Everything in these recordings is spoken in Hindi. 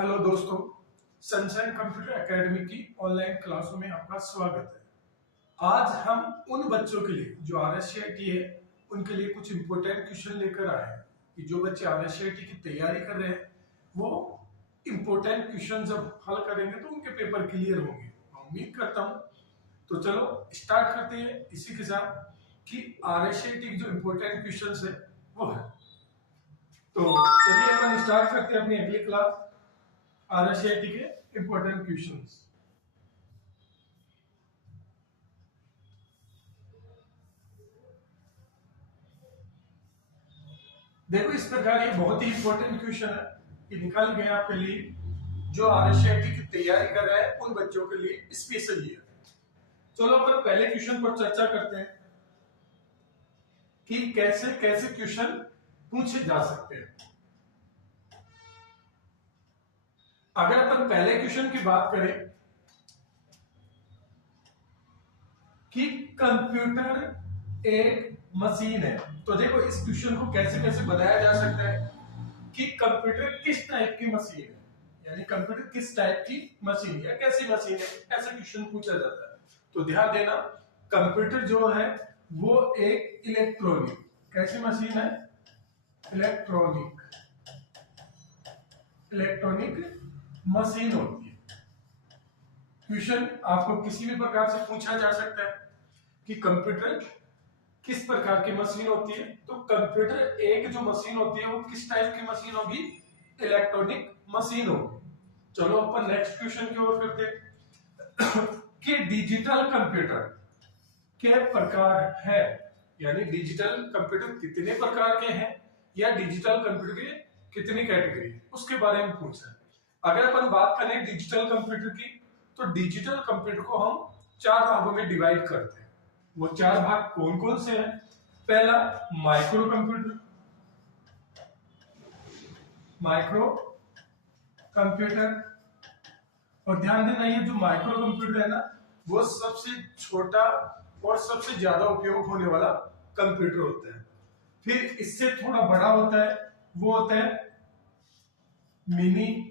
हेलो दोस्तों, सनशाइन कंप्यूटर एकेडमी की ऑनलाइन क्लासों में आपका स्वागत है। आज हम उन बच्चों के लिए जो RSCIT है उनके लिए कुछ इम्पोर्टेंट क्वेश्चन लेकर आए हैं कि जो बच्चे RSCIT की तैयारी कर रहे हैं वो इम्पोर्टेंट क्वेश्चन जब हल करेंगे तो उनके पेपर क्लियर होंगे, मैं उम्मीद करता हूँ। तो चलो स्टार्ट करते हैं इसी के साथ कि RSCIT की जो इम्पोर्टेंट क्वेश्चन है वो है। तो चलिए अपन स्टार्ट करते हैं अपनी अगली क्लास RSCIT के इंपॉर्टेंट क्वेश्चंस। देखो इस प्रकार ये बहुत ही इंपॉर्टेंट क्वेश्चन है कि निकल गया आपके लिए जो RSCIT की तैयारी कर रहे हैं उन बच्चों के लिए स्पेशल ये। चलो अपन पहले क्वेश्चन पर चर्चा करते हैं कि कैसे कैसे क्वेश्चन पूछे जा सकते हैं। अगर अपन पहले क्वेश्चन की बात करें कि कंप्यूटर एक मशीन है, तो देखो इस क्वेश्चन को कैसे कैसे बनाया जा सकता है कि कंप्यूटर किस टाइप की मशीन है, यानी कंप्यूटर किस टाइप की मशीन या कैसी मशीन है, ऐसा क्वेश्चन पूछा जाता है। तो ध्यान देना, कंप्यूटर जो है वो एक इलेक्ट्रॉनिक कैसी मशीन है, इलेक्ट्रॉनिक मशीन होती है। क्वेश्चन आपको किसी भी प्रकार से पूछा जा सकता है कि कंप्यूटर किस प्रकार की मशीन होती है, तो कंप्यूटर एक जो मशीन होती है वो किस टाइप की मशीन होगी, इलेक्ट्रॉनिक मशीन होगी। चलो अपन नेक्स्ट क्वेश्चन की ओर करते हैं कि डिजिटल कंप्यूटर के प्रकार है, यानी डिजिटल कंप्यूटर कितने प्रकार के हैं या डिजिटल कंप्यूटर के कितनी कैटेगरी है उसके बारे में पूछा है। अगर अपन बात करें डिजिटल कंप्यूटर की, तो डिजिटल कंप्यूटर को हम चार भागों में डिवाइड करते हैं। वो चार भाग कौन कौन से हैं? पहला माइक्रो कंप्यूटर, और ध्यान देना ये जो माइक्रो कंप्यूटर है ना वो सबसे छोटा और सबसे ज्यादा उपयोग होने वाला कंप्यूटर होता है। फिर इससे थोड़ा बड़ा होता है, वो होता है मिनी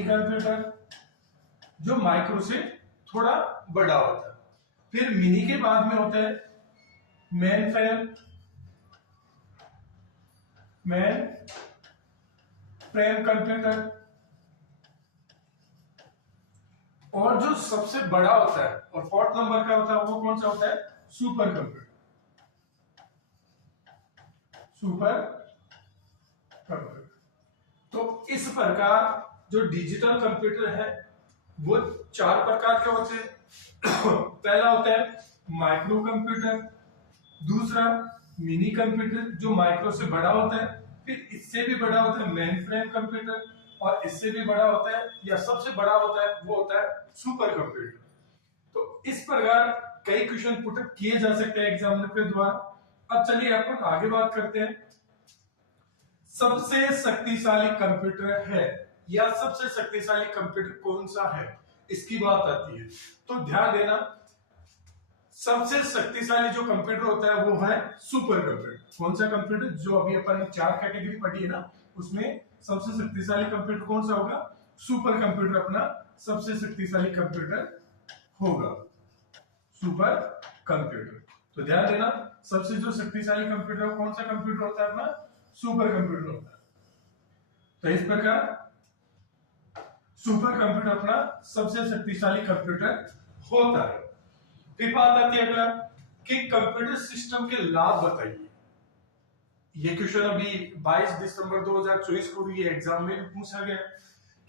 कंप्यूटर, जो माइक्रो से थोड़ा बड़ा होता है। फिर मिनी के बाद में होता है मेन फ्रेम कंप्यूटर, और जो सबसे बड़ा होता है और फोर्थ नंबर का होता है वो कौन सा होता है, सुपर कंप्यूटर। तो इस प्रकार जो डिजिटल कंप्यूटर है वो चार प्रकार के होते हैं। पहला होता है माइक्रो कंप्यूटर, दूसरा मिनी कंप्यूटर जो माइक्रो से बड़ा होता है, फिर इससे भी बड़ा होता है मेन फ्रेम कंप्यूटर, और इससे भी बड़ा होता है या सबसे बड़ा होता है वो होता है सुपर कंप्यूटर। तो इस प्रकार कई क्वेश्चन पुटअप किए जा सकते हैं एग्जामिनर के द्वारा। अब चलिए अपन आगे बात करते हैं सबसे शक्तिशाली कंप्यूटर है या सबसे शक्तिशाली कंप्यूटर कौन सा है, इसकी बात आती है। तो ध्यान देना, सबसे शक्तिशाली जो कंप्यूटर होता है वो है सुपर कंप्यूटर। कौन सा कंप्यूटर, जो अभी अपन ने चार कैटेगरी पढ़ी है ना उसमें सबसे शक्तिशाली कंप्यूटर कौन सा होगा, सुपर कंप्यूटर अपना सबसे शक्तिशाली कंप्यूटर होगा, सुपर कंप्यूटर। तो ध्यान देना, सबसे जो शक्तिशाली कंप्यूटर कौन सा कंप्यूटर होता है, अपना सुपर कंप्यूटर होता है। तो इस प्रकार सुपर कंप्यूटर अपना सबसे शक्तिशाली कंप्यूटर होता है। फिर बात आती है अगला कि कंप्यूटर सिस्टम के लाभ बताइए। ये क्वेश्चन अभी 22 दिसंबर 2024 को भी एग्जाम में पूछा गया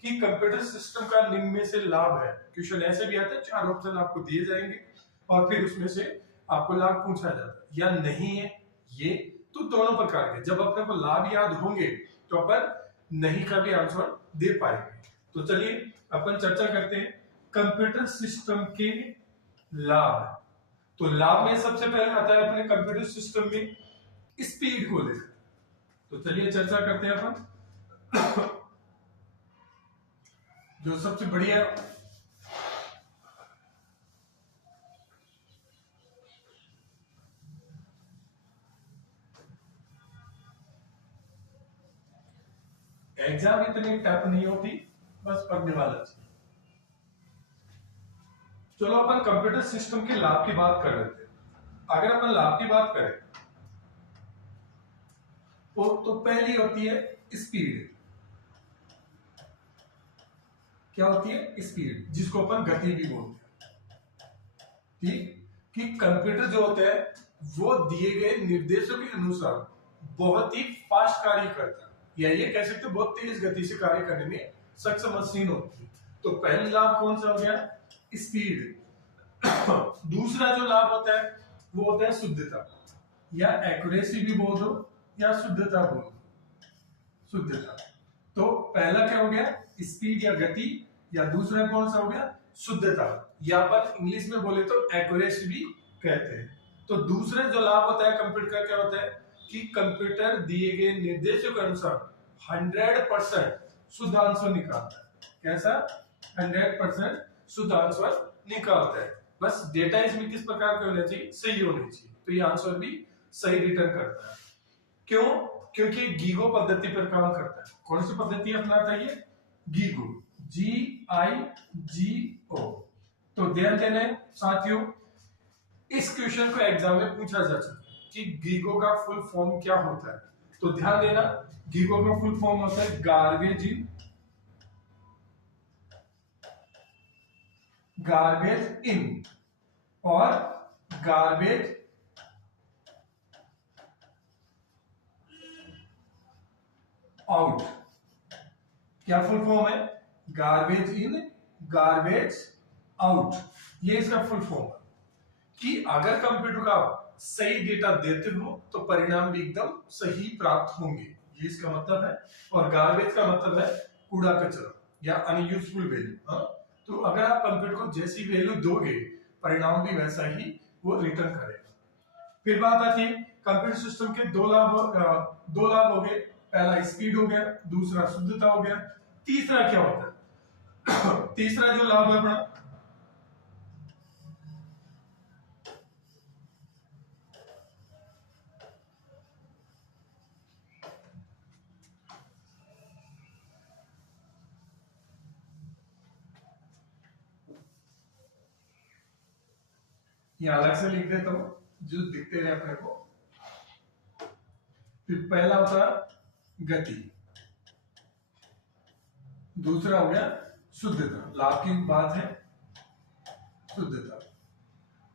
कि कंप्यूटर सिस्टम का निम्न में से लाभ है। क्वेश्चन ऐसे भी आता है, चार ऑप्शन आपको दिए जाएंगे और फिर उसमें से आपको लाभ पूछा जाता है या नहीं है ये, तो दोनों प्रकार के। जब अपने को लाभ याद होंगे तो अपन नहीं का भी आंसर दे पाएंगे। तो चलिए अपन चर्चा करते हैं कंप्यूटर सिस्टम के लाभ। तो लाभ में सबसे पहले आता है अपने कंप्यूटर सिस्टम में स्पीड को लेकर। तो चलिए चर्चा करते हैं अपन जो सबसे बढ़िया एग्जाम इतनी टफ नहीं होती, बस पढ़ने वाला चाहिए। चलो अपन कंप्यूटर सिस्टम के लाभ की बात कर लेते हैं। अगर अपन लाभ की बात करें तो पहली होती है स्पीड। क्या होती है? स्पीड, जिसको अपन गति भी बोलते हैं। ठीक, कि कंप्यूटर जो होता है वो दिए गए निर्देशों के अनुसार बहुत ही फास्ट कार्य करता है, या ये कह सकते हैं बहुत तेज गति से कार्य करने में सक्षम मशीन होती है। तो पहला लाभ कौन सा हो गया? स्पीड। दूसरा जो लाभ होता है वो होता है शुद्धता, या एक्यूरेसी भी बोल दो या शुद्धता बोल दो, शुद्धता। तो पहला क्या हो गया? स्पीड या गति, या दूसरा कौन सा हो गया? शुद्धता, या अपन इंग्लिश में बोले तो एक्यूरेसी भी कहते हैं। तो दूसरा जो लाभ होता है कंप्यूटर का, क्या होता है कि कंप्यूटर दिए गए निर्देशों के अनुसार 100% शुद्ध आंसर निकालता है। कैसा? 100% शुद्ध आंसर निकालता है। बस डेटा इसमें किस प्रकार का होना चाहिए? सही होना चाहिए, तो ये आंसर भी सही रिटर्न करता है। क्यों? क्योंकि गीगो पद्धति पर काम करता है। कौन सी पद्धति अपनाता है ये? GIGO, GIGO। तो ध्यान देना साथियों, इस क्वेश्चन को एग्जाम में पूछा जा सकता है कि गीगो का फुल फॉर्म क्या होता है। तो ध्यान देना, गीगो का फुल फॉर्म होता है गार्बेज इन और गार्बेज आउट। क्या फुल फॉर्म है? गार्बेज इन, गार्बेज आउट, ये इसका फुल फॉर्म है। कि अगर कंप्यूटर का सही डेटा देते हो तो परिणाम भी एकदम सही प्राप्त होंगे, ये इसका मतलब है। और गार्बेज का मतलब है कूड़ा कचरा या अनयूजफुल वैल्यू। तो अगर आप कंप्यूटर को जैसी वैल्यू दोगे, परिणाम भी वैसा ही वो रिटर्न करेगा। फिर बात आती है कंप्यूटर सिस्टम के दो लाभ हो गए। पहला स्पीड हो गया, दूसरा शुद्धता हो गया। तीसरा क्या होता है? तीसरा जो लाभ है अपना, ये अलग से लिख देता हूं जो दिखते रहे अपने को। फिर पहला होता है गति, दूसरा हो गया शुद्धता, लाभ की बात है शुद्धता,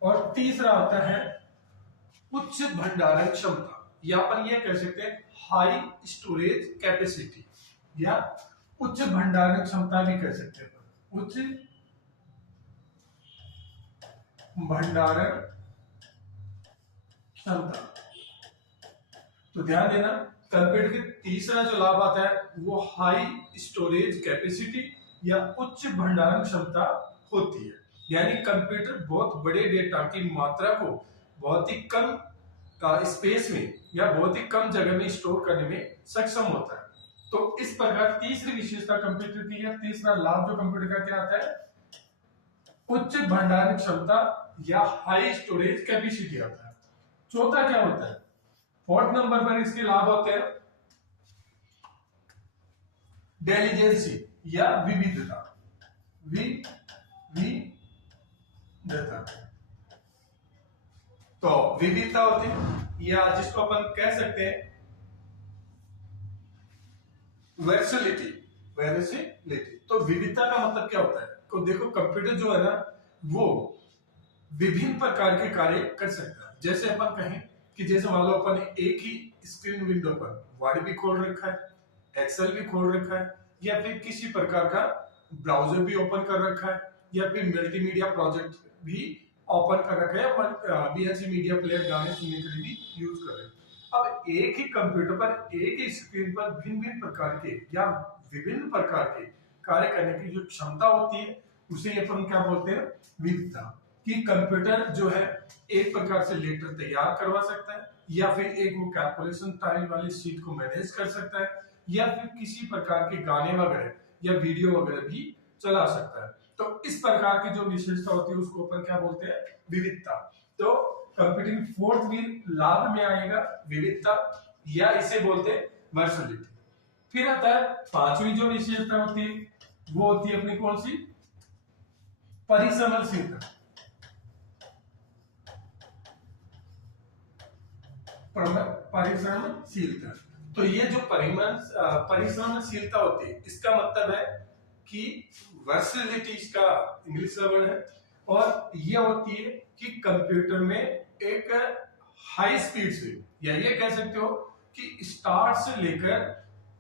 और तीसरा होता है उच्च भंडारण क्षमता, या अपन ये कह सकते हैं हाई स्टोरेज कैपेसिटी, या उच्च भंडारण क्षमता भी कह सकते हैं। उच्च भंडारण क्षमता। तो ध्यान देना, कंप्यूटर के तीसरा जो लाभ आता है वो हाई स्टोरेज कैपेसिटी या उच्च भंडारण क्षमता होती है। यानी कंप्यूटर बहुत बड़े डेटा की मात्रा को बहुत ही कम स्पेस में या बहुत ही कम जगह में स्टोर करने में सक्षम होता है। तो इस प्रकार तीसरी विशेषता कंप्यूटर की है, तीसरा लाभ जो कंप्यूटर का क्या आता है, उच्च भंडारण क्षमता या हाई स्टोरेज कैपेसिटी आता है। चौथा क्या होता है? फोर्थ नंबर पर इसके लाभ होते हैं डेलीजेंसी या विविधता। विविधता, तो विविधता होती है या जिसको अपन कह सकते हैं वर्सेलिटी। तो विविधता का मतलब क्या होता है? तो देखो कंप्यूटर जो है ना वो विभिन्न प्रकार के कार्य कर सकता है। जैसे अपन कहें कि जैसे मान लो अपन एक ही स्क्रीन विंडो पर वर्ड भी खोल रखा है, एक्सेल भी खोल रखा है, या फिर किसी प्रकार का ब्राउजर भी ओपन कर रखा है, या फिर मल्टीमीडिया प्रोजेक्ट भी ओपन कर रखा है, अपन वीएलसी मीडिया प्लेयर गाने सुनने के लिए भी यूज कर रहे हैं। अब एक ही कंप्यूटर पर एक ही स्क्रीन पर भिन्न भिन्न प्रकार के या विभिन्न प्रकार के कार्य करने की जो क्षमता होती है उसे अपन क्या बोलते हैं? विविधता। कि कंप्यूटर जो है एक प्रकार से लेटर तैयार करवा सकता है, या फिर एक वो कैलकुलेशन टाइल वाली शीट को मैनेज कर सकता है, या फिर किसी प्रकार के गाने वगैरह या वीडियो वगैरह भी चला सकता है। तो इस प्रकार की जो विशेषता होती है उसको अपन क्या बोलते हैं? विविधता। तो कंप्यूटिंग फोर्थ भी लाभ में आएगा विविधता, या इसे बोलते हैं वर्सेलिटी। फिर आता है पांचवी जो विशेषता होती है वो होती है अपनी कौन सी, परिसमनशीलता। परिसमनशीलता। तो ये जो परिसमनशीलता होती है इसका मतलब है कि वर्सेटिलिटी इसका इंग्लिश का वर्ड है, और ये होती है कि कंप्यूटर में एक हाई स्पीड से, या ये कह सकते हो कि स्टार्ट से लेकर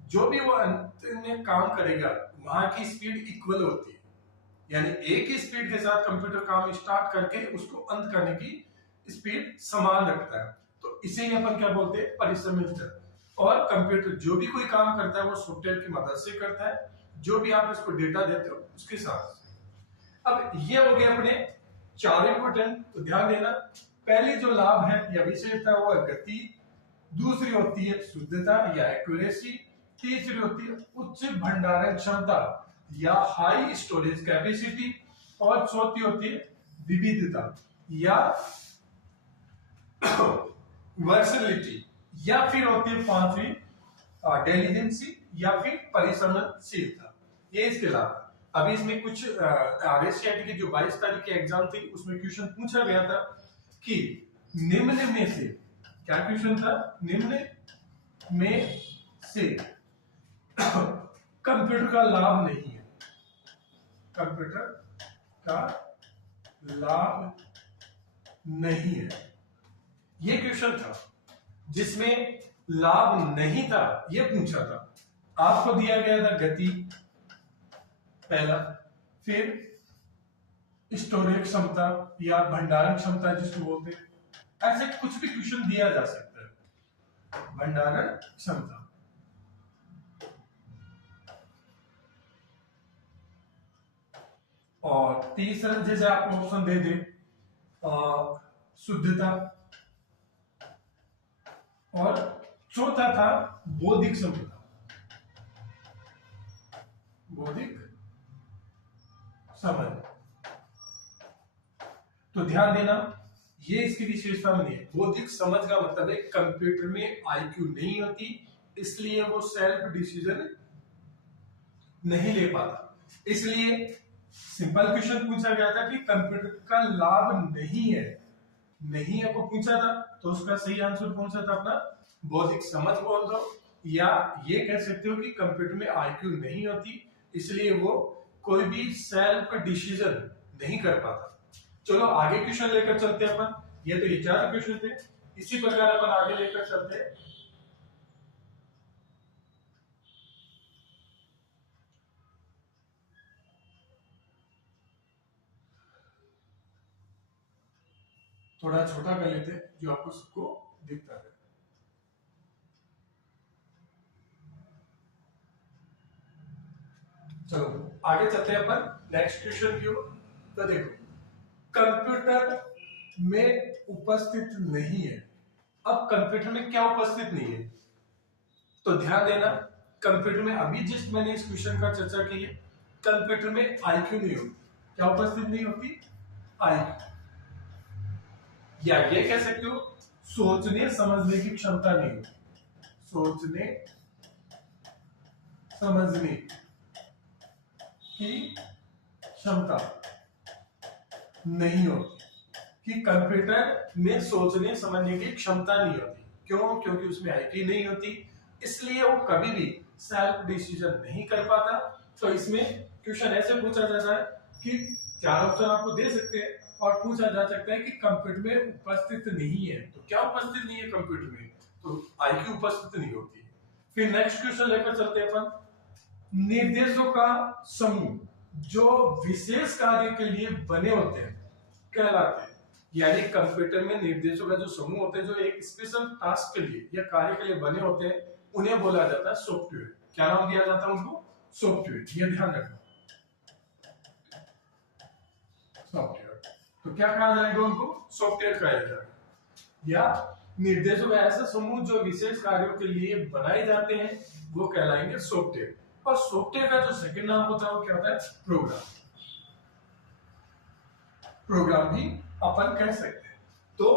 जो भी वो अंत में काम करेगा वहां की स्पीड इक्वल होती है, यानी एक ही स्पीड के साथ कंप्यूटर काम स्टार्ट करके उसको अंत करने की स्पीड समान रखता है। तो इसे ही अपन क्या बोलते हैं, परिसमनशीलता। और कंप्यूटर जो भी कोई काम करता है वो सॉफ्टवेयर की मदद से करता है, जो भी आप इसको डेटा देते हो उसके साथ। अब ये हो गए अपने चार इंपोर्टेंट, तो ध्यान देना। पहली जो लाभ है या विशेषता वो है गति, दूसरी होती है शुद्धता या एक्यूरेसी, तीसरी होती है उच्च भंडारण क्षमता या हाई स्टोरेज कैपेसिटी, और चौथी होती है विविधता या वर्सेटिलिटी, या फिर होती है पांचवी इंटेलिजेंसी या फिर परिसमनशीलता। ये इसके लाभ। अभी इसमें कुछ आरएससीआईटी की जो 22 तारीख की एग्जाम थी उसमें क्वेश्चन पूछा गया था कि निम्न में से, क्या क्वेश्चन था, निम्न में से कंप्यूटर का लाभ नहीं है, कंप्यूटर का लाभ नहीं है, ये क्वेश्चन था जिसमें लाभ नहीं था ये पूछा था। आपको दिया गया था गति पहला, फिर स्टोरेज क्षमता या भंडारण क्षमता जिसको बोलते हैं, ऐसे कुछ भी क्वेश्चन दिया जा सकता है। भंडारण क्षमता, और तीसरा जैसे आपको ऑप्शन दे दे शुद्धता, और चौथा था बौद्धिक क्षमता, बौद्धिक समझ। तो ध्यान देना ये इसकी विशेषता नहीं है। बौद्धिक समझ का मतलब है कंप्यूटर में आईक्यू नहीं होती, इसलिए वो सेल्फ डिसीजन नहीं ले पाता। इसलिए सिंपल क्वेश्चन पूछा गया था कि कंप्यूटर का लाभ नहीं है, नहीं है को पूछा था, तो उसका सही आंसर कौन सा था अपना, बौद्धिक समझ बोल दो, या ये कह सकते हो कि कंप्यूटर में आईक्यू नहीं होती इसलिए वो कोई भी सेल्फ डिसीजन नहीं कर पाता। चलो आगे क्वेश्चन लेकर चलते हैं अपन। ये तो ये चार क्वेश्चन थे, इसी प्रकार अपन आगे लेकर चलते हैं। थोड़ा छोटा कर लेते हैं जो आपको सबको दिखता है। चलो आगे चलते हैं अपन नेक्स्ट क्वेश्चन की ओर। तो देखो कंप्यूटर में उपस्थित नहीं है। अब कंप्यूटर में क्या उपस्थित नहीं है, तो ध्यान देना कंप्यूटर में अभी जस्ट मैंने इस क्वेश्चन का चर्चा की है, कंप्यूटर में आईक्यू नहीं होती। क्या उपस्थित नहीं होती, आईक्यू, या ये कह सकते हो सोचने समझने की क्षमता नहीं होती, सोचने समझने की क्षमता नहीं होती, कि कंप्यूटर में सोचने समझने की क्षमता नहीं होती। क्यों, क्योंकि उसमें आईक्यू नहीं होती, इसलिए वो कभी भी सेल्फ डिसीजन नहीं कर पाता। तो इसमें क्वेश्चन ऐसे पूछा जाता है कि चार ऑप्शन आपको दे सकते हैं और पूछा जा सकता है कि कंप्यूटर में उपस्थित नहीं है, तो क्या उपस्थित नहीं है कंप्यूटर में, तो आईक्यू उपस्थित नहीं होती है। फिर नेक्स्ट क्वेश्चन लेकर चलते हैं अपन। निर्देशों का समूह जो विशेष कार्य के लिए बने होते हैं कहलाते हैं, यानी कंप्यूटर में निर्देशों का जो समूह होते हैं जो एक स्पेशल टास्क के लिए या कार्य के लिए बने होते हैं उन्हें बोला जाता है सॉफ्टवेयर। क्या नाम दिया जाता है उनको, सॉफ्टवेयर, ये ध्यान रखना, सॉफ्टवेयर। तो क्या कहा जाएगा उनको, सॉफ्टवेयर कहा जाएगा, या निर्देशों का ऐसा समूह जो विशेष कार्यों के लिए बनाए जाते हैं वो कहलाएंगे सॉफ्टवेयर। और सॉफ्टवेयर का जो सेकंड नाम होता है वो क्या होता है, प्रोग्राम, प्रोग्राम भी अपन कह सकते हैं। तो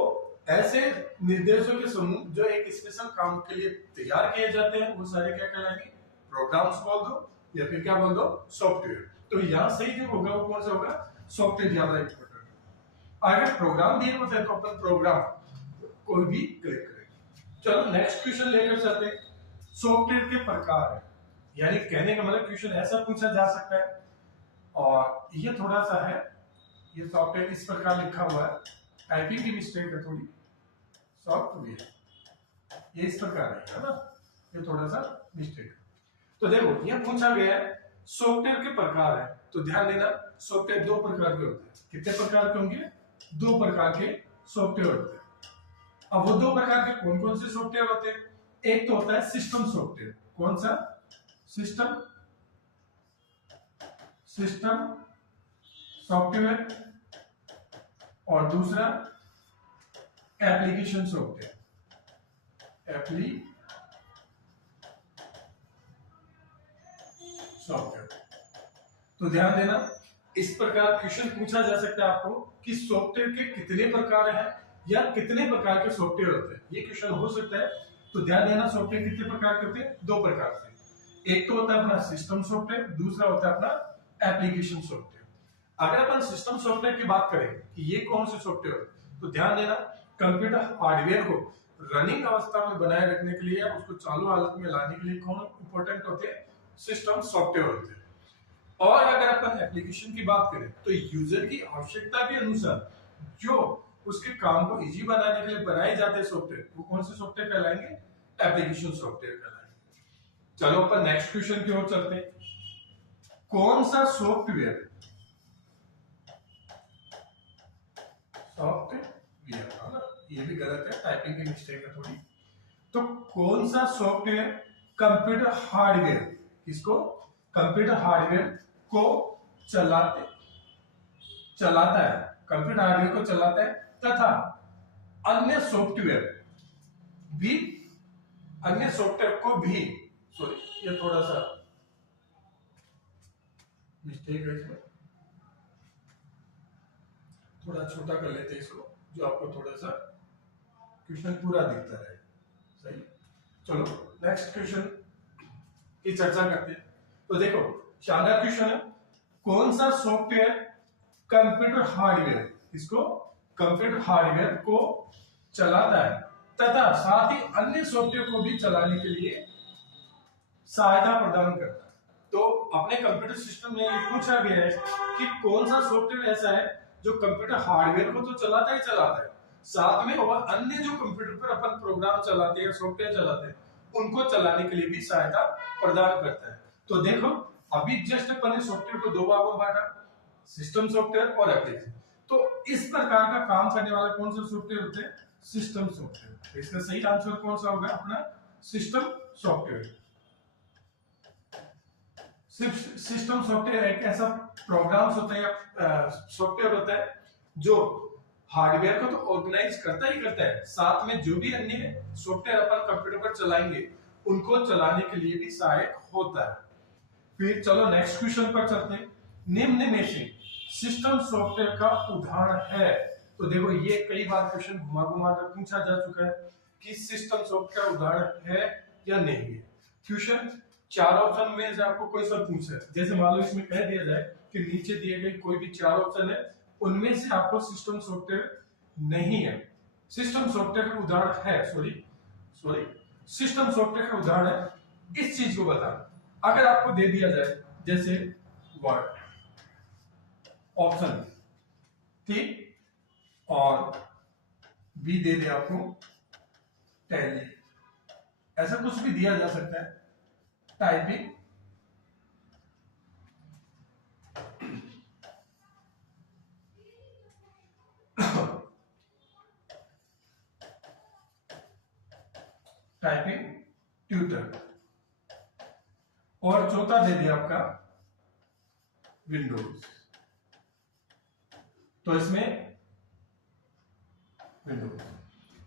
ऐसे निर्देशों के समूह जो एक स्पेशल काम के लिए तैयार किए जाते हैं वो सारे क्या कहलाएंगे, प्रोग्राम्स बोल दो या फिर क्या बोल दो, सॉफ्टवेयर। तो यहाँ सही जो होगा वो कौन सा होगा, सॉफ्टवेयर ज्यादा इंपॉर्टेंट। अगर प्रोग्राम दिए होते हैं तो अपन प्रोग्राम कोई भी क्लिक करेंगे। चलो नेक्स्ट क्वेश्चन लेकर चलते हैं। सॉफ्टवेयर के प्रकार है, यानी कहने का मतलब क्वेश्चन ऐसा पूछा जा सकता है, और ये थोड़ा सा है, ये सॉफ्टवेयर इस प्रकार लिखा हुआ है, टाइपिंग की मिस्टेक है थोड़ी, सॉफ्टवेयर ये इस प्रकार है ना, ये थोड़ा सा मिस्टेक। तो देखो ये पूछा गया है सॉफ्टवेयर के प्रकार है, तो ध्यान देना सॉफ्टवेयर दो प्रकार के होते हैं। कितने प्रकार के होंगे, दो प्रकार के सॉफ्टवेयर होते हैं। अब वो दो प्रकार के कौन कौन से सॉफ्टवेयर होते हैं, एक तो होता है सिस्टम सॉफ्टवेयर। कौन सा, सिस्टम सॉफ्टवेयर, और दूसरा एप्लीकेशन सॉफ्टवेयर, सॉफ्टवेयर। तो ध्यान देना इस प्रकार क्वेश्चन पूछा जा सकता है आपको कि सॉफ्टवेयर के कितने प्रकार हैं या कितने प्रकार के सॉफ्टवेयर होते हैं, ये क्वेश्चन हो सकता है। तो ध्यान देना सॉफ्टवेयर कितने प्रकार के होते हैं, दो प्रकार से। एक तो होता है अपना सिस्टम सॉफ्टवेयर, दूसरा होता है अपना एप्लीकेशन सॉफ्टवेयर। अगर अपन सिस्टम सॉफ्टवेयर की बात करें कि ये कौन से सॉफ्टवेयर, तो ध्यान देना कंप्यूटर हार्डवेयर को रनिंग अवस्था में बनाए रखने के लिए, उसको चालू हालत में लाने के लिए कौन इंपॉर्टेंट होते हैं, सिस्टम सॉफ्टवेयर होते हैं। और अगर अपन एप्लीकेशन की बात करें तो यूजर की आवश्यकता के अनुसार जो उसके काम को इजी बनाने के लिए बनाए जाते हैं सॉफ्टवेयर, वो कौन से सॉफ्टवेयर कहलाएंगे, एप्लीकेशन सॉफ्टवेयर कहलाएंगे। चलो अपन नेक्स्ट क्वेश्चन की ओर चलते हैं। कौन सा सॉफ्टवेयर ये भी गलत है, टाइपिंग की मिस्टेक है थोड़ी। तो कौन सा सॉफ्टवेयर कंप्यूटर हार्डवेयर, इसको कंप्यूटर हार्डवेयर को चलाता है, कंप्यूटर हार्डवेयर को चलाता है तथा अन्य सॉफ्टवेयर को भी, सॉरी ये थोड़ा सा मिस्टेक है, इसमें थोड़ा छोटा कर लेते हैं इसको, जो आपको थोड़ा सा क्वेश्चन पूरा दिखता रहे। सही, चलो नेक्स्ट क्वेश्चन की चर्चा करते हैं। तो देखो शानदार क्वेश्चन है, कौन सा सॉफ्टवेयर कंप्यूटर हार्डवेयर, इसको कंप्यूटर हार्डवेयर को चलाता है तथा साथ ही अन्य सॉफ्टवेयर को भी चलाने के लिए सहायता प्रदान करता है। तो अपने कंप्यूटर सिस्टम में पूछा गया है कि कौन सा सॉफ्टवेयर ऐसा है जो कंप्यूटर हार्डवेयर को तो चलाता ही चलाता है, साथ में और अन्य जो कंप्यूटर पर अपन प्रोग्राम चलाते हैं, सॉफ्टवेयर चलाते हैं, उनको चलाने के लिए भी सहायता प्रदान करता है। तो देखो अभी जस्ट अपन ने सॉफ्टवेयर को दो भागों में बांटा, सिस्टम सॉफ्टवेयर और एप्लीकेशन। तो इस प्रकार का काम करने वाला कौन सा सॉफ्टवेयर होते हैं, सिस्टम सॉफ्टवेयर। तो इसका सही आंसर कौन सा होगा, अपना सिस्टम सॉफ्टवेयर। सिस्टम सॉफ्टवेयर एक ऐसा प्रोग्राम्स होता है या सॉफ्टवेयर होता है जो हार्डवेयर को तो ऑर्गेनाइज करता ही करता है, साथ में जो भी अन्य सॉफ्टवेयर अपन कंप्यूटर पर चलाएंगे उनको चलाने के लिए भी सहायक होता है। फिर चलो नेक्स्ट क्वेश्चन पर चलते हैं। निम्न में से सिस्टम सॉफ्टवेयर का उदाहरण है, तो देखो ये कई बार क्वेश्चन घुमा घुमा कर पूछा जा चुका है कि सिस्टम सॉफ्टवेयर का उदाहरण है या नहीं है। क्वेश्चन चार ऑप्शन में से आपको कोई सा पूछे, जैसे मान लो इसमें कह दिया जाए कि नीचे दिए गए कोई भी चार ऑप्शन है, उनमें से आपको सिस्टम सॉफ्टवेयर नहीं है, सिस्टम सॉफ्टवेयर का उदाहरण है, सॉरी सिस्टम सॉफ्टवेयर का उदाहरण है, इस चीज को बताना। अगर आपको दे दिया जाए जैसे वर्ड ऑप्शन ठीक, और बी दे दे आपको टैली, ऐसा कुछ भी दिया जा सकता है, टाइपिंग टाइपिंग ट्यूटर, और चौथा दे दिया आपका विंडोज। तो इसमें विंडोज,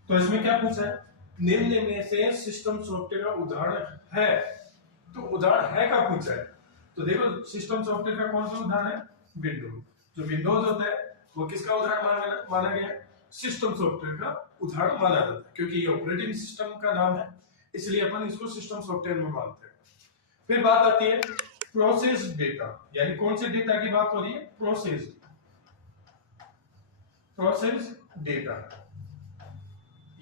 तो इसमें क्या पूछा है, निम्न में से सिस्टम सॉफ्टवेयर का उदाहरण है, तो उदाहरण है का पूछा है। तो देखो सिस्टम सॉफ्टवेयर का कौन सा उदाहरण है, विंडोज। जो विंडोज होता है वो किसका उदाहरण माना गया, सिस्टम सॉफ्टवेयर का उदाहरण माना जाता है, क्योंकि ये ऑपरेटिंग सिस्टम का नाम है, इसलिए अपन इसको सिस्टम सॉफ्टवेयर में मानते हैं। फिर बात आती है प्रोसेस्ड डेटा, यानी कौन से डेटा की बात हो रही है? प्रोसेस्ड डेटा,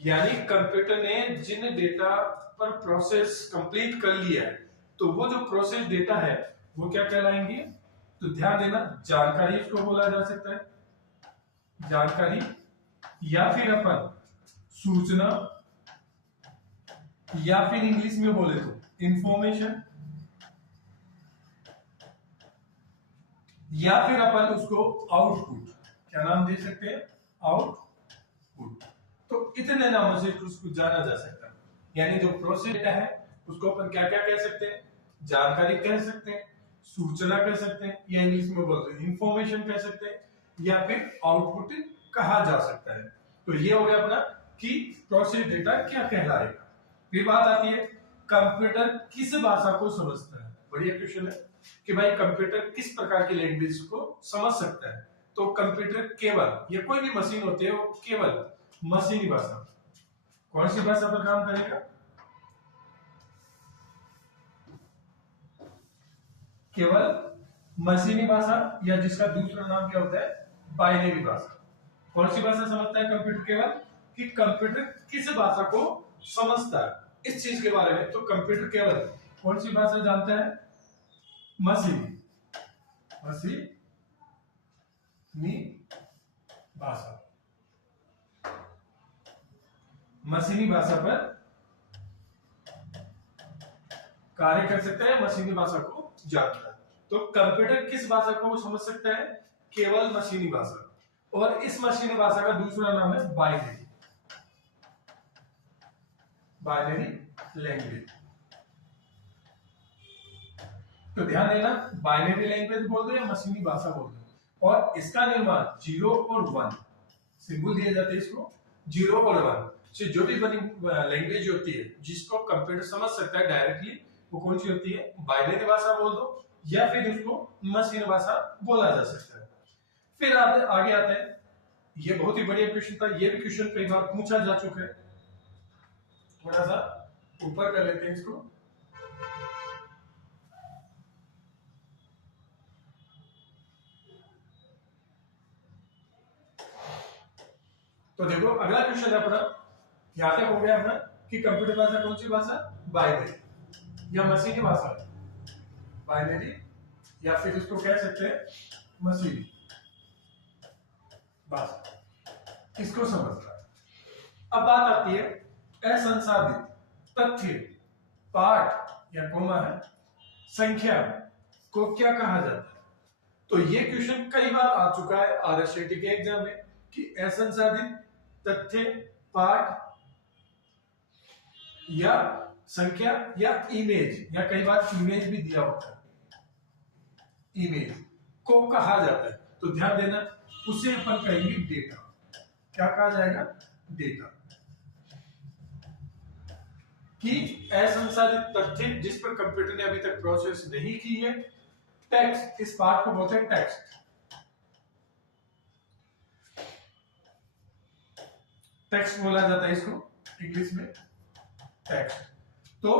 यानी कंप्यूटर ने जिन डेटा पर प्रोसेस कंप्लीट कर लिया है, तो वो जो प्रोसेस डेटा है वो क्या कहलाएंगे? तो ध्यान देना, जानकारी इसको बोला जा सकता है, जानकारी, या फिर अपन सूचना, या फिर इंग्लिश में बोले तो इंफॉर्मेशन, या फिर अपन उसको आउटपुट, क्या नाम दे सकते हैं? आउटपुट। तो इतने नामों से उसको जाना जा सकता है। यानी जो प्रोसेस डेटा है उसको अपन क्या क्या कह सकते हैं? जानकारी कह सकते हैं, सूचना कह सकते हैं, या इंग्लिश में बोलते हैं इंफॉर्मेशन कह सकते हैं, या फिर आउटपुट कहा जा सकता है। तो ये हो गया अपना कि प्रोसेस डेटा क्या कहलाएगा। फिर बात आती है कंप्यूटर किस भाषा को समझता है। बढ़िया क्वेश्चन है कि भाई कंप्यूटर किस प्रकार की लैंग्वेज को समझ सकता है। तो कंप्यूटर केवल, या कोई भी मशीन होती है वो केवल मशीनी भाषा, कौन सी भाषा पर काम करेगा? केवल मशीनी भाषा, या जिसका दूसरा नाम क्या होता है? बाइनरी भाषा। कौन सी भाषा समझता है कंप्यूटर केवल? कि कंप्यूटर किस भाषा को समझता है इस चीज के बारे में। तो कंप्यूटर केवल कौन सी भाषा जानता है? मशीनी भाषा, मशीनी भाषा पर कार्य कर सकता है, मशीनी भाषा को जानता है। तो कंप्यूटर किस भाषा को समझ सकता है? केवल मशीनी भाषा। और इस मशीनी भाषा का दूसरा नाम है बाइनरी लैंग्वेज। तो ध्यान देना, बाइनरी लैंग्वेज बोल दो या मशीनी भाषा बोल दो, और इसका निर्माण 0 और 1 सिंबल दिए जाते हैं इसको, 0 और 1 से जो भी बनी लैंग्वेज होती है जिसको कंप्यूटर समझ सकता है डायरेक्टली, वो कौन सी होती है? बाइनरी भाषा बोल दो, या फिर उसको मशीन भाषा बोला जा सकता है। फिर आगे आते हैं, ये बहुत ही बढ़िया क्वेश्चन था, ये भी क्वेश्चन कई बार पूछा जा चुका है। थोड़ा सा ऊपर कर लेते हैं इसको। तो देखो अगला क्वेश्चन है अपना, यहां तक हो गया अपना कि कंप्यूटर भाषा कौन सी भाषा? बाइनरी या मशीनी भाषा, बाइनरी, या फिर इसको कह सकते हैं मशीनी भाषा, इसको समझता है। अब बात आती है असंसाधित तथ्य, पाठ या कोमा है संख्या को क्या कहा जाता है? तो ये क्वेश्चन कई बार आ चुका है आरएसआईटी के एग्जाम में कि असंसाधित तथ्य, पाठ या संख्या या इमेज, या कई बार इमेज भी दिया होता है, इमेज को कहा जाता है। तो ध्यान देना, उसे अपन कहेंगे डेटा। क्या कहा जाएगा? डेटा। कि असंसाधित तथ्य जिस पर कंप्यूटर ने अभी तक प्रोसेस नहीं की है, टेक्स्ट, इस पार्ट को बोलते हैं टेक्स्ट। टेक्स्ट बोला जाता है इसको इंग्लिश में, टेक्स्ट। तो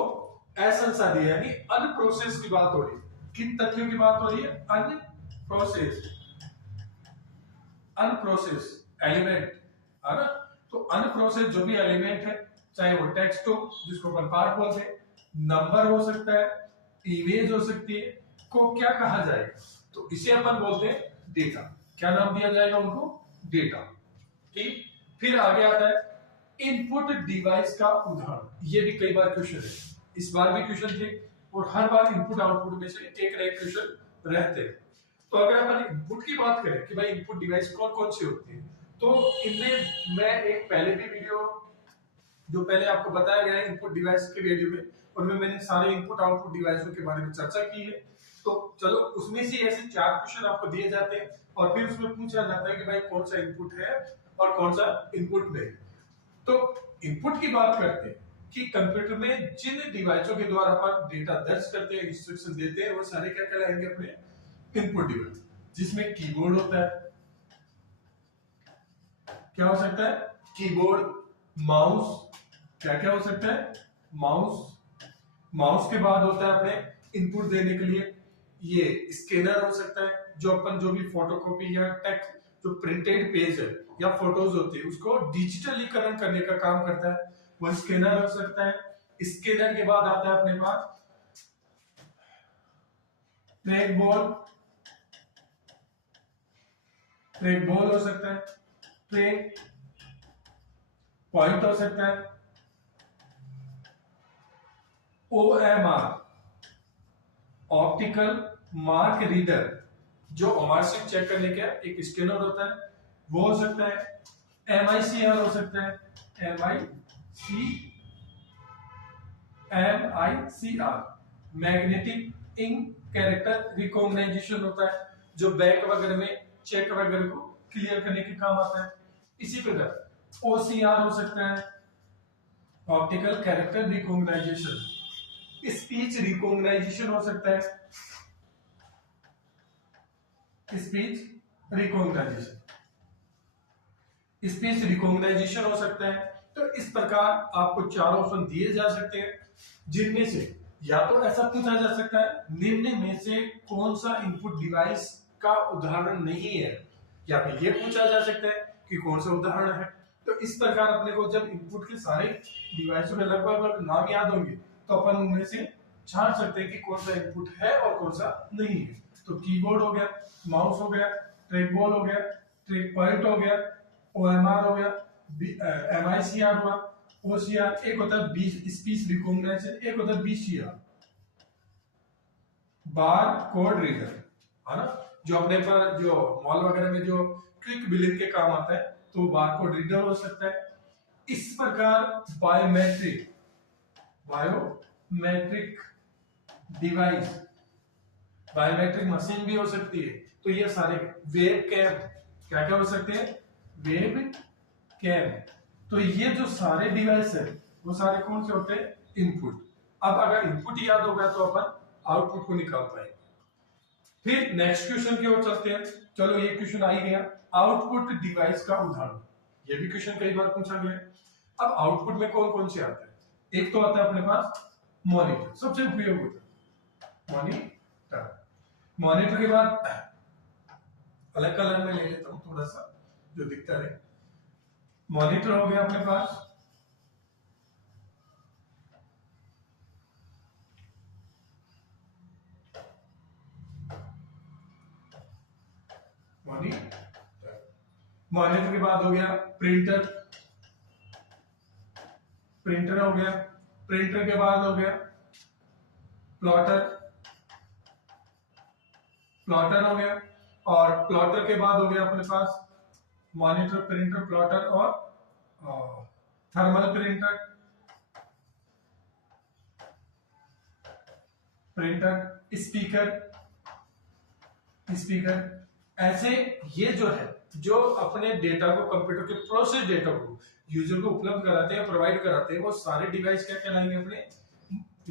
असंसाधित यानी अनप्रोसेस की बात हो रही है। किन तथ्यों की बात हो रही है? अनप्रोसेस, अनप्रोसेस एलिमेंट है ना। तो अनप्रोसेस जो भी एलिमेंट है, चाहे वो टेक्स्ट हो जिसको अपन पार्ट बोलते हैं, नंबर हो सकता है, इमेज हो सकती है, को क्या कहा जाएगा? तो इसे अपन बोलते हैं डेटा। क्या नाम दिया जाएगा उनको? डेटा। ठीक। फिर आगे आता है इनपुट डिवाइस का उदाहरण। ये भी कई बार क्वेश्चन है, इस बार भी क्वेश्चन थे, और हर बार इनपुट आउटपुट में से एक ना एक क्वेश्चन रहते हैं। तो अगर अपन इनपुट की बात करें कि भाई इनपुट डिवाइस कौन कौन सी होती है, तो इनमें मैं एक पहले भी वीडियो जो पहले आपको बताया गया है इनपुट डिवाइस के वीडियो में, उनमें मैंने सारे इनपुट आउटपुट डिवाइसों के बारे में चर्चा की है। तो चलो उसमें से ऐसे 4 क्वेश्चन आपको दिए जाते हैं, और फिर उसमें पूछा जाता है कि भाई कौन सा इनपुट है और कौन सा इनपुट नहीं। तो इनपुट की बात करते हैं कि कंप्यूटर में जिन डिवाइसों के द्वारा अपन डेटा दर्ज करते हैं, इंस्ट्रक्शन देते हैं, वो सारे क्या कहलाएंगे? अपने इनपुट डिवाइस। जिसमें कीबोर्ड होता है, क्या हो सकता है? कीबोर्ड, माउस, क्या क्या हो सकता है? माउस। माउस के बाद होता है अपने इनपुट देने के लिए। ये स्कैनर हो सकता है, जो अपन जो भी फोटोकॉपी या टेक्स्ट जो प्रिंटेड पेज है या फोटोज होती है उसको डिजिटलीकरण करने का काम करता है, वो स्कैनर हो सकता है। स्कैनर के बाद आता है अपने पास ट्रैक बॉल, ट्रैक बॉल हो सकता है, ट्रैक पॉइंट हो सकता है, OMR ऑप्टिकल मार्क रीडर जो मार्कशीट चेक करने का एक स्कैनर होता है वो हो सकता है। MICR हो सकता है, MICR magnetic ink character recognisation होता है, जो बैंक वगैरह में चेक वगैरह को क्लियर करने के काम आता है। इसी प्रकार OCR हो सकता है, optical character recognisation. Speech recognisation हो सकता है, स्पीच रिकॉग्नाइजेशन, स्पीच रिकॉग्नाइजेशन हो सकता है। तो इस प्रकार आपको 4 ऑप्शन दिए जा सकते हैं, जिनमें से या तो ऐसा पूछा जा सकता है निम्न में से कौन सा इनपुट डिवाइस का उदाहरण नहीं है, या फिर ये पूछा जा सकता है कि कौन सा उदाहरण है। तो इस प्रकार अपने को जब इनपुट के सारे डिवाइसों के लगभग नाम याद होंगे तो अपन उनमें से छान सकते हैं कि कौन सा इनपुट है और कौन सा नहीं है। तो कीबोर्ड हो गया, माउस हो गया, ट्रैक बॉल हो गया, ट्रैक पॉइंट हो गया, OMR हो गया, MICR हुआ, OCR, एक होता है स्पीच रिकॉग्नाइजेशन, एक होता है BCR बार कोड रीडर, है ना, जो अपने पर जो मॉल वगैरह में जो क्विक बिलिंग के काम आता है, तो बार कोड रीडर हो सकता है। इस प्रकार बायोमेट्रिक डिवाइस, बायोमेट्रिक मशीन भी हो सकती है। तो ये सारे वेब कैम, क्या क्या हो सकते हैं, वेब कैम। तो ये जो सारे डिवाइस है वो सारे कौन से होते हैं, इनपुट। अब अगर इनपुट याद होगा तो अपन आउटपुट को निकाल पाएंगे। फिर नेक्स्ट क्वेश्चन की ओर चलते हैं। चलो ये क्वेश्चन आ ही गया, आउटपुट डिवाइस का उदाहरण। ये भी क्वेश्चन कई बार पूछा गया। अब आउटपुट में कौन कौन से आते हैं, एक तो आता है अपने पास मॉनिटर, सबसे उपयोग होता है मॉनिटर। मॉनिटर के बाद अलग कलर में ले लेता हूं थोड़ा सा जो दिखता है। मॉनिटर हो गया अपने पास, मॉनिटर के बाद हो गया प्रिंटर, प्रिंटर हो गया, प्रिंटर के बाद हो गया प्लॉटर, प्लॉटर हो गया, और प्लॉटर के बाद हो गया अपने पास मॉनिटर, प्रिंटर, प्लॉटर और thermal printer, printer, speaker, speaker. ऐसे ये जो है जो अपने डेटा को, कंप्यूटर के प्रोसेस डेटा को यूजर को उपलब्ध कराते हैं, प्रोवाइड कराते हैं, वो सारे डिवाइस क्या कहलाएंगे अपने,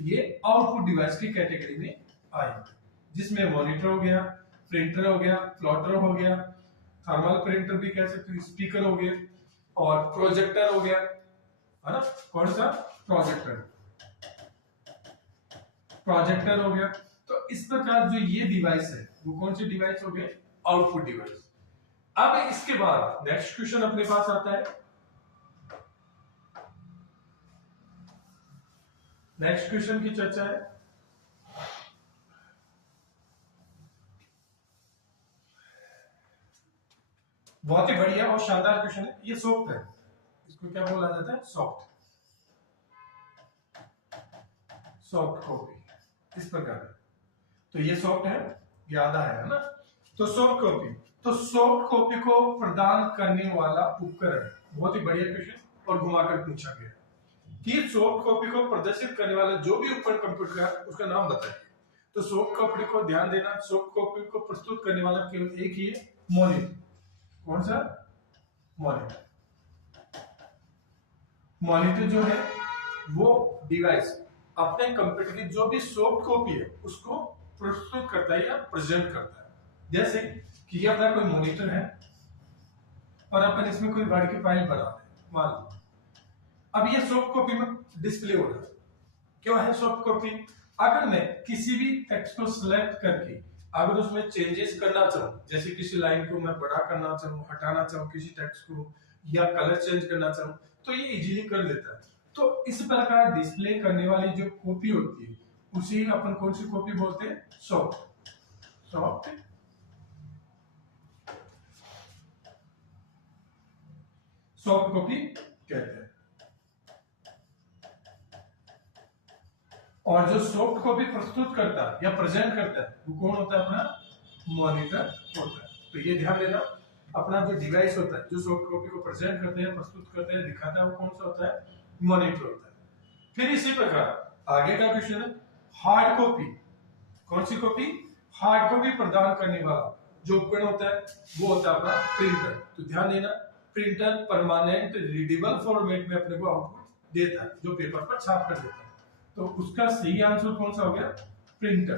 ये आउटपुट डिवाइस की कैटेगरी में आएंगे, जिसमें मॉनिटर हो गया, प्रिंटर हो गया, प्लॉटर हो गया, थर्मल प्रिंटर भी कह सकते हो, स्पीकर हो गया और प्रोजेक्टर हो गया, है ना। कौन सा, प्रोजेक्टर, प्रोजेक्टर हो गया। तो इस प्रकार जो ये डिवाइस है वो कौन से डिवाइस हो गए, आउटपुट डिवाइस। अब इसके बाद नेक्स्ट क्वेश्चन अपने पास आता है, नेक्स्ट क्वेश्चन की चर्चा है, बहुत ही बढ़िया और शानदार क्वेश्चन है। ये सॉफ्ट है, इसको क्या बोला जाता है, सॉफ्ट, सॉफ्ट कॉपी, इस प्रकार है। तो ये सॉफ्ट है, याद आया है ना। तो सॉफ्ट कॉपी, तो सॉफ्ट कॉपी को प्रदान करने वाला उपकरण, बहुत ही बढ़िया क्वेश्चन और घुमाकर पूछा गया कि सॉफ्ट कॉपी को प्रदर्शित करने वाला जो भी उपकरण कंप्यूटर का, उसका नाम बताइए। तो सॉफ्ट कॉपी को ध्यान देना, सॉफ्ट कॉपी को प्रस्तुत करने वाला केवल एक ही है, मॉनिटर। कौन सा, मॉनिटर। मॉनिटर जो है वो डिवाइस अपने कंप्यूटर की जो भी सॉफ्ट कॉपी है उसको प्रस्तुत करता है या प्रेजेंट करता है। जैसे कि ये अपना कोई मॉनिटर है और अपन इसमें कोई वर्ड की फाइल बनाते हैं, मान लो अब ये सॉफ्ट कॉपी में डिस्प्ले हो रहा है। क्यों है सॉफ्ट कॉपी, अगर मैं किसी भी टेक्स्ट को सिलेक्ट करके अगर उसमें चेंजेस करना चाहूँ, जैसे किसी लाइन को मैं बड़ा करना चाहूँ, हटाना चाहूँ किसी टेक्स्ट को, या कलर चेंज करना चाहूँ, तो ये इजीली कर देता है। तो इस प्रकार डिस्प्ले करने वाली जो कॉपी होती है उसी अपन कौन सी कॉपी बोलते हैं? सॉफ्ट सॉफ्ट सॉफ्ट कॉपी कहते हैं। और जो सॉफ्ट कॉपी प्रस्तुत करता है या प्रेजेंट करता है वो कौन होता है? अपना मॉनिटर होता है। तो ये ध्यान देना, अपना जो डिवाइस होता है जो सॉफ्ट कॉपी को प्रेजेंट करते हैं, प्रस्तुत करते हैं, दिखाता है, वो कौन सा होता है? मॉनिटर होता है। फिर इसी प्रकार आगे का क्वेश्चन है हार्ड कॉपी। कौन सी कॉपी? हार्ड कॉपी प्रदान करने वाला जो उपकरण होता है वो होता है अपना प्रिंटर। तो ध्यान देना, प्रिंटर परमानेंट रीडेबल फॉर्मेट में अपने को आउटपुट देता है, जो पेपर पर छाप कर देता है। तो उसका सही आंसर कौन सा हो गया? प्रिंटर।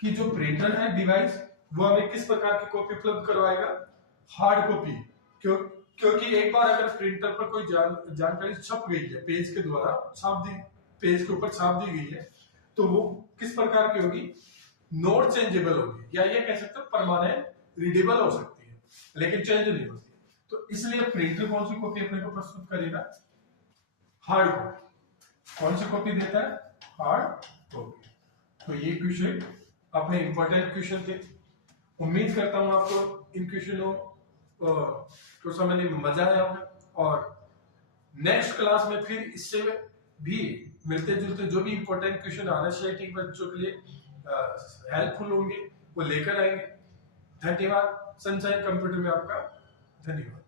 कि जो प्रिंटर है डिवाइस वो हमें किस प्रकार की कॉपी उपलब्ध करवाएगा? Hard copy. क्योंकि एक बार अगर प्रिंटर पर कोई जानकारी छप गई है, पेज के द्वारा पेज के ऊपर छाप दी गई है, तो वो किस प्रकार की होगी? नॉट चेंजेबल होगी, या ये कह सकते हो परमानेंट रीडेबल हो सकती है, लेकिन चेंज नहीं होती। तो इसलिए प्रिंटर कौन सी कॉपी अपने को प्रस्तुत करेगा? Hard copy. कौन सी कॉपी देता है? Hard copy. तो ये क्वेश्चन अपने इंपॉर्टेंट क्वेश्चन थे। उम्मीद करता हूं आपको इन क्वेश्चनों को समझने में मजा आया होगा, और नेक्स्ट क्लास में फिर इससे भी मिलते जुलते जो भी इंपॉर्टेंट क्वेश्चन आरएसआईटी बच्चों के लिए हेल्पफुल होंगे वो लेकर आएंगे। धन्यवाद। सनशाइन कंप्यूटर में आपका धन्यवाद।